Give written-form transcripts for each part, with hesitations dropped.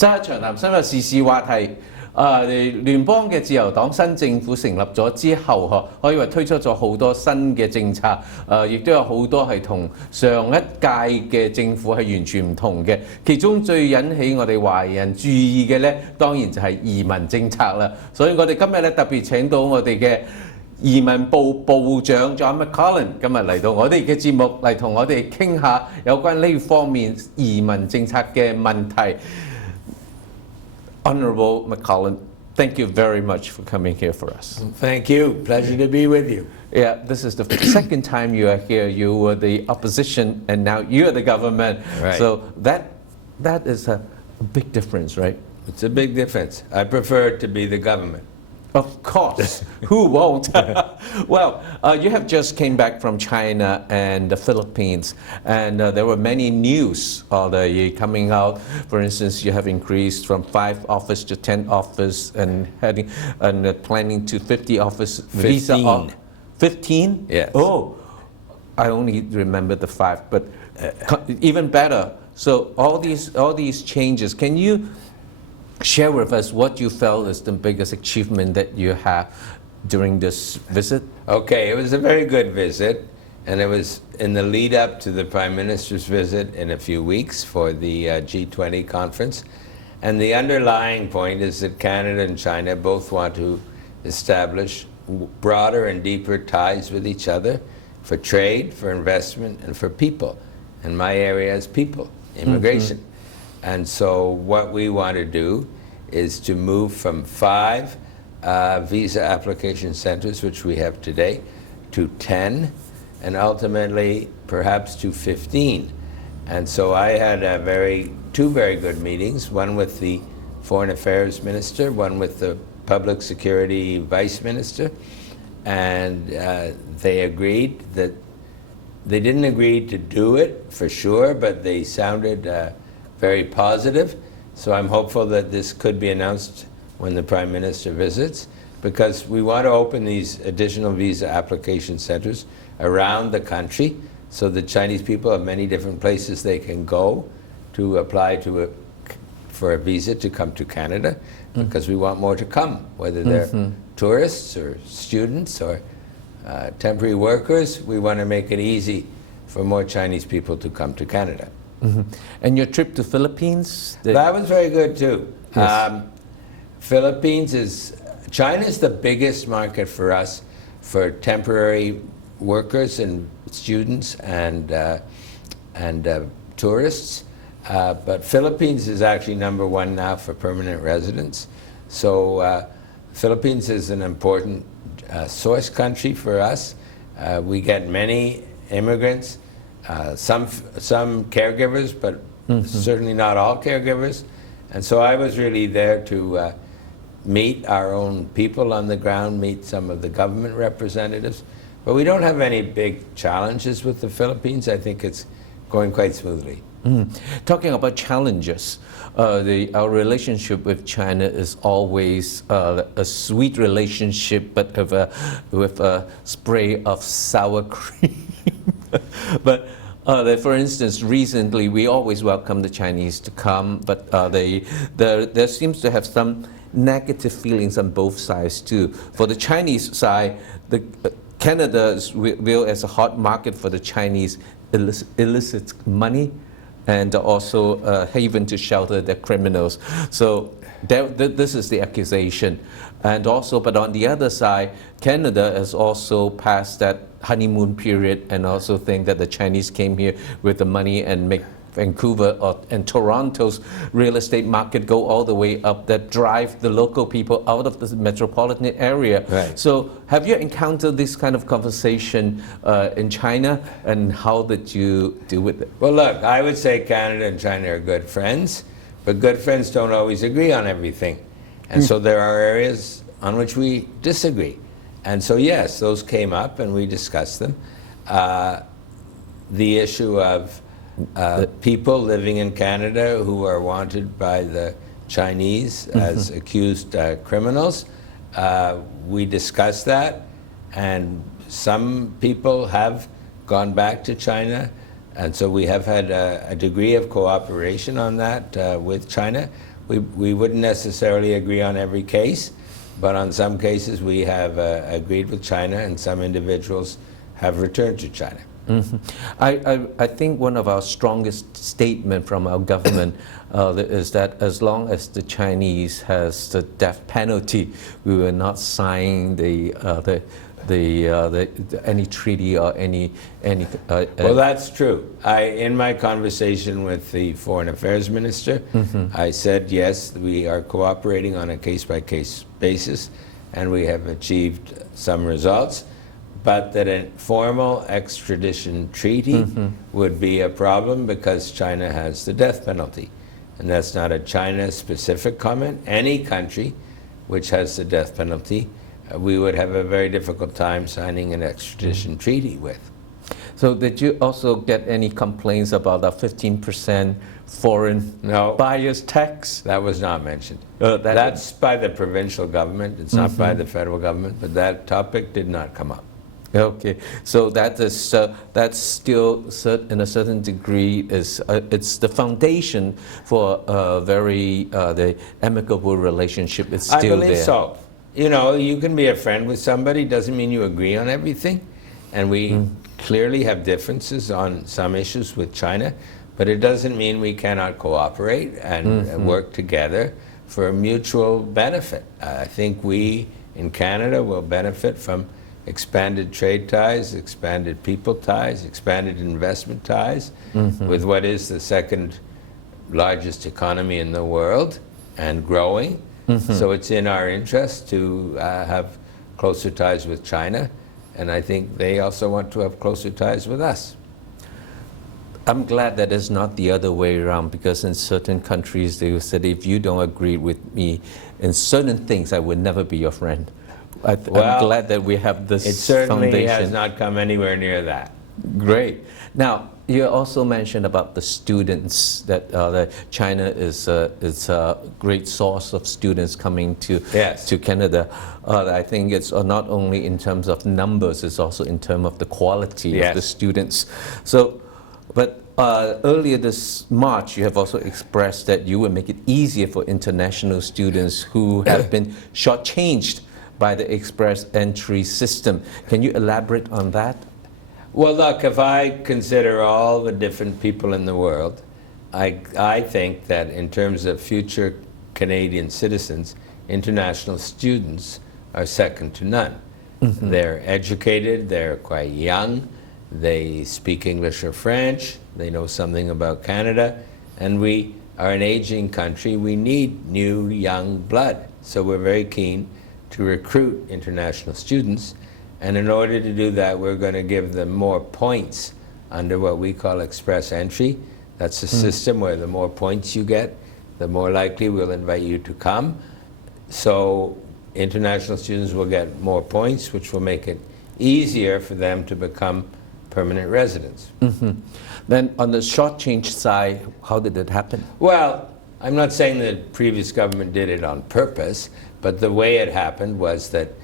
真係長談深入時事話題。聯邦嘅自由黨新政府成立咗之後，可以話推出咗好多新嘅政策，亦都有好多係同上一屆嘅政府係完全唔同嘅。其中最引起我哋華人注意嘅呢，當然就係移民政策啦。所以我哋今日咧特別請到我哋嘅移民部部長仲有 McCallum 今日嚟到我哋嘅節目嚟同我哋傾下有關呢方面移民政策嘅問題。Honorable McCallum, thank you very much for coming here for us. Thank you. Pleasure to be with you. Yeah, this is the second time you are here. You were the opposition and now you're the government. Right. So that is a big difference, right? It's a big difference. I prefer to be the government. Of course. Who won't? Well, you have just came back from China and the Philippines, and there were many news coming out. For instance, you have increased from 5 office to 10 office and planning to 50 office. 15. 15? Yes. Oh, I only remember the 5, but even better. So all these changes, can you share with us what you felt is the biggest achievement that you have during this visit? Okay, it was a very good visit, and it was in the lead up to the Prime Minister's visit in a few weeks for the G20 conference. And the underlying point is that Canada and China both want to establish broader and deeper ties with each other for trade, for investment, and for people. And my area is people, immigration. Mm-hmm. And so what we want to do is to move from 5 visa application centers, which we have today, to 10, and ultimately perhaps to 15. And so I had two very good meetings, one with the Foreign Affairs Minister, one with the Public Security Vice Minister, and they agreed that they didn't agree to do it for sure, but they sounded very positive. So I'm hopeful that this could be announced when the Prime Minister visits, because we want to open these additional visa application centers around the country so that Chinese people have many different places they can go to apply for a visa to come to Canada, because we want more to come, whether they're tourists or students or temporary workers. We want to make it easy for more Chinese people to come to Canada. Mm-hmm. And your trip to Philippines? That was very good too. Yes. China is the biggest market for us for temporary workers and students and tourists. But Philippines is actually #1 now for permanent residents. So Philippines is an important source country for us. We get many immigrants. Some caregivers, but certainly not all caregivers. And so I was really there to meet our own people on the ground, meet some of the government representatives. But we don't have any big challenges with the Philippines. I think it's going quite smoothly. Talking about challenges, our relationship with China is always a sweet relationship, but with a spray of sour cream. But for instance, recently we always welcome the Chinese to come, but there seems to have some negative feelings on both sides too. For the Chinese side, Canada is viewed as a hot market for the Chinese illicit money, and also a haven to shelter the criminals. So this is the accusation. And also, but on the other side, Canada has also passed that honeymoon period and also think that the Chinese came here with the money and make Vancouver and Toronto's real estate market go all the way up, that drive the local people out of the metropolitan area. Right. So have you encountered this kind of conversation in China, and how did you deal with it? Well, look, I would say Canada and China are good friends, but good friends don't always agree on everything. And so there are areas on which we disagree. And so yes, those came up and we discussed them. The issue of people living in Canada who are wanted by the Chinese as accused criminals, we discussed that, and some people have gone back to China, and so we have had a degree of cooperation on that with China. We wouldn't necessarily agree on every case, but on some cases we have agreed with China, and some individuals have returned to China. Mm-hmm. I think one of our strongest statement from our government is that as long as the Chinese has the death penalty, we will not sign any treaty or any. Well, that's true. In my conversation with the Foreign Affairs Minister, I said yes, we are cooperating on a case-by-case basis, and we have achieved some results. But that a formal extradition treaty would be a problem because China has the death penalty. And that's not a China-specific comment. Any country which has the death penalty, we would have a very difficult time signing an extradition treaty with. So did you also get any complaints about the 15% foreign buyers tax? That was not mentioned. That's by the provincial government. It's not by the federal government, but that topic did not come up. Okay, so that is that's still in a certain degree is it's the foundation for a very the amicable relationship. It's still there. I believe so. You know, you can be a friend with somebody, doesn't mean you agree on everything, and we clearly have differences on some issues with China, but it doesn't mean we cannot cooperate and work together for mutual benefit. I think we in Canada will benefit from expanded trade ties, expanded people ties, expanded investment ties with what is the second largest economy in the world and growing. So it's in our interest to have closer ties with China, and I think they also want to have closer ties with us. I'm glad that it's not the other way around, because in certain countries they said if you don't agree with me in certain things, I would never be your friend. I'm glad that we have this foundation. It certainly has not come anywhere near that. Great. Now, you also mentioned about the students, that China is a great source of students coming to Canada. I think it's not only in terms of numbers, it's also in terms of the quality of the students. So, but earlier this March, you have also expressed that you will make it easier for international students who have been shortchanged by the express entry system. Can you elaborate on that? Well, look, if I consider all the different people in the world, I think that in terms of future Canadian citizens, international students are second to none. They're educated, they're quite young, they speak English or French, they know something about Canada, and we are an aging country. We need new, young blood. So we're very keen to recruit international students, and in order to do that, we're going to give them more points under what we call express entry. That's a system where the more points you get, the more likely we'll invite you to come. So international students will get more points, which will make it easier for them to become permanent residents. Then on the shortchange side, how did it happen? Well, I'm not saying the previous government did it on purpose, but the way it happened was that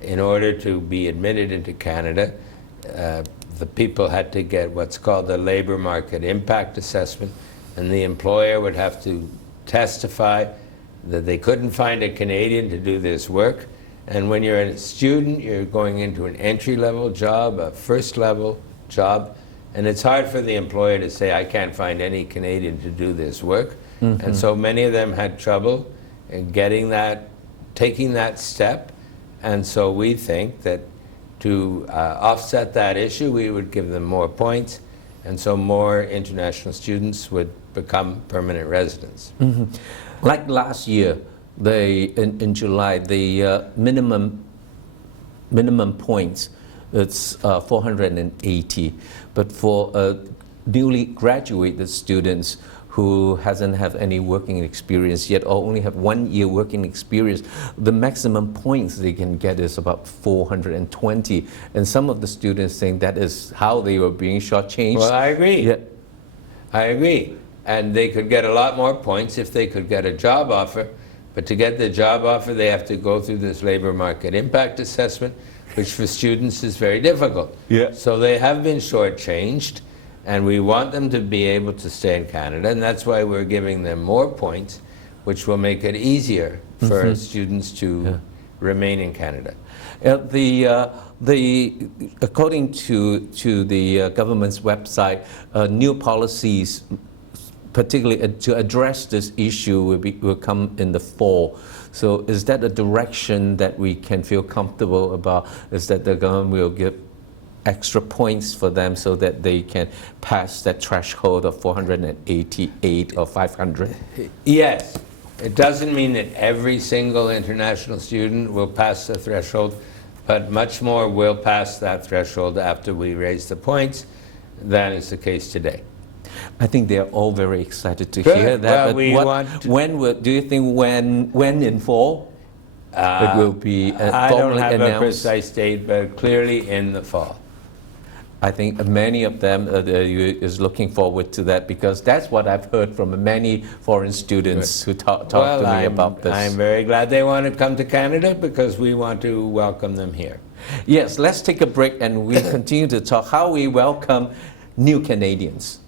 in order to be admitted into Canada, the people had to get what's called the labor market impact assessment, and the employer would have to testify that they couldn't find a Canadian to do this work. And when you're a student, you're going into an entry-level job, a first-level job, and it's hard for the employer to say, I can't find any Canadian to do this work. And so many of them had trouble in taking that step, and so we think that to offset that issue, we would give them more points, and so more international students would become permanent residents. Like last year, in July, the minimum points, it's 480, but for newly graduated students who hasn't had any working experience yet, or only have 1 year working experience, the maximum points they can get is about 420. And some of the students think that is how they were being shortchanged. Well, I agree. Yeah. I agree. And they could get a lot more points if they could get a job offer. But to get the job offer, they have to go through this labor market impact assessment, which for students is very difficult. So they have been shortchanged, and we want them to be able to stay in Canada, and that's why we're giving them more points. which will make it easier for students to remain in Canada. According to the government's website, new policies, particularly to address this issue, will come in the fall. So is that a direction that we can feel comfortable about? Is that the government will give extra points for them so that they can pass that threshold of 488 or 500? Yes. It doesn't mean that every single international student will pass the threshold, but much more will pass that threshold after we raise the points than is the case today. I think they're all very excited to Good. hear that. Well, but do you think when in fall it will be I don't formally have announced? a precise date, but clearly in the fall. I think many of them is looking forward to that, because that's what I've heard from many foreign students who talk to me about this. I'm very glad they want to come to Canada, because we want to welcome them here. Yes, let's take a break and we continue to talk how we welcome new Canadians.